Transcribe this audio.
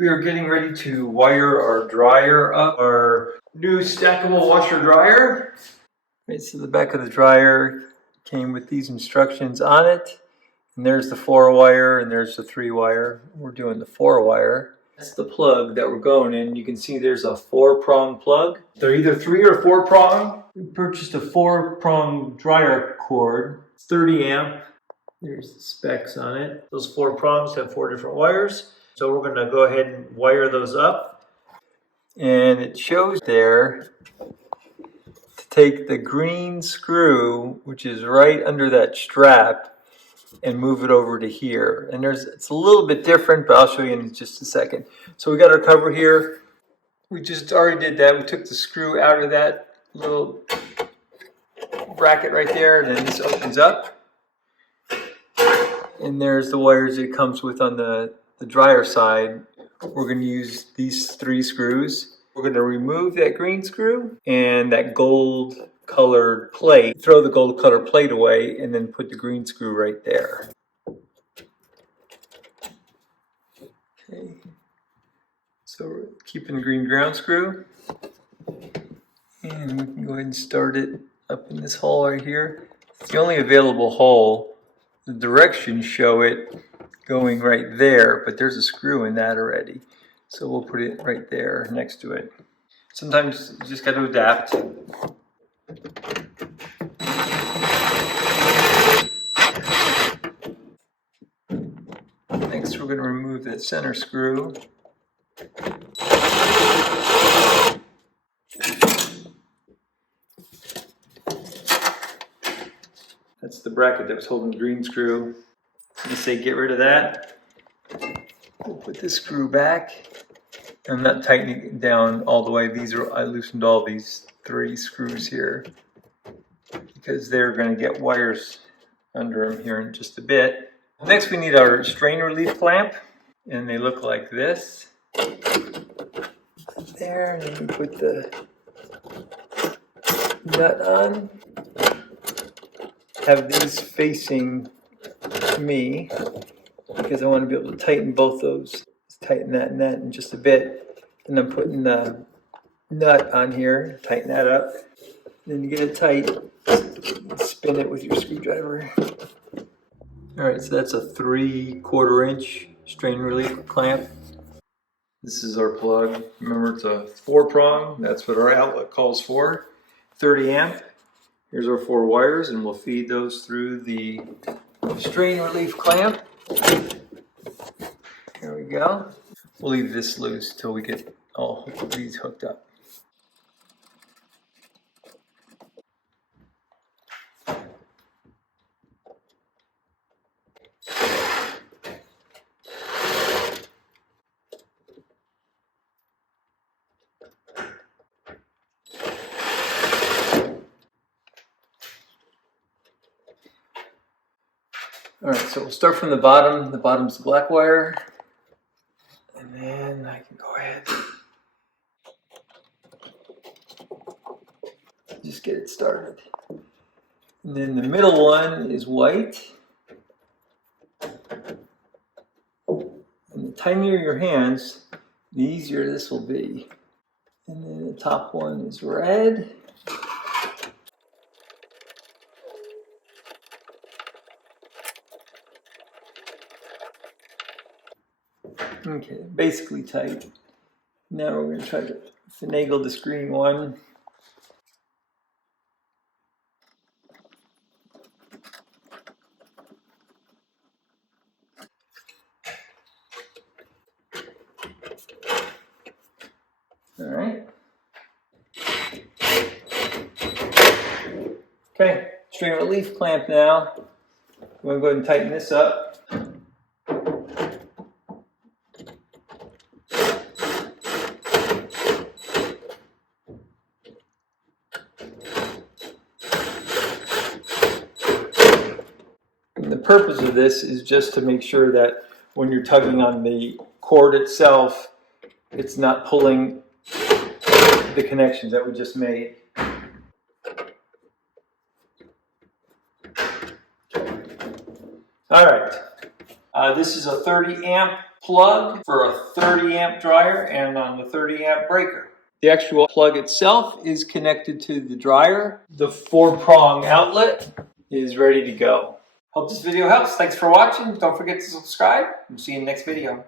We are getting ready to wire our dryer up, our new stackable washer dryer. Right, so the back of the dryer came with these instructions on it. And there's the 4-wire and there's the 3-wire. We're doing the 4-wire. That's the plug that we're going in. You can see there's a 4-prong plug. They're either 3 or 4 prong. We purchased a 4-prong dryer cord, 30 amp. There's the specs on it. Those 4 prongs have 4 different wires. So we're going to go ahead and wire those up. And it shows there to take the green screw, which is right under that strap, and move it over to here. And it's a little bit different, but I'll show you in just a second. So we got our cover here. We just already did that. We took the screw out of that little bracket right there, and then this opens up. And there's the wires it comes with on the dryer side. We're going to use these 3 screws. We're going to remove that green screw and that gold colored plate. Throw the gold colored plate away and then put the green screw right there. Okay. So we're keeping the green ground screw. And we can go ahead and start it up in this hole right here. It's the only available hole. The directions show it going right there, but there's a screw in that already. So we'll put it right there next to it. Sometimes you just got to adapt. Next, we're going to remove that center screw. That's the bracket that was holding the green screw. You say get rid of that. We'll put this screw back. I'm not tightening it down all the way. I loosened all these 3 screws here because they're going to get wires under them here in just a bit. Next, we need our strain relief clamp, and they look like this. There, and then we put the nut on. Have these facing me because I want to be able to tighten both those. Let's tighten that and that in just a bit. And I'm putting the nut on here, tighten that up. Then you get it tight, spin it with your screwdriver. All right, so that's a 3/4 inch strain relief clamp. This is our plug. Remember, it's a 4-prong. That's what our outlet calls for. 30 amp. Here's our 4 wires, and we'll feed those through the strain relief clamp. Here we go. We'll leave this loose till we get all these hooked up. All right, so we'll start from the bottom. The bottom's the black wire. And then I can go ahead and just get it started. And then the middle one is white. And the tinier your hands, the easier this will be. And then the top one is red. Okay, basically tight. Now we're going to try to finagle this green one. All right. Okay, strain relief clamp now. I'm going to go ahead and tighten this up. And the purpose of this is just to make sure that when you're tugging on the cord itself, it's not pulling the connections that we just made. All right, this is a 30 amp plug for a 30 amp dryer and on the 30 amp breaker. The actual plug itself is connected to the dryer. The 4-prong outlet is ready to go. Hope this video helps. Thanks for watching. Don't forget to subscribe. We'll see you in the next video.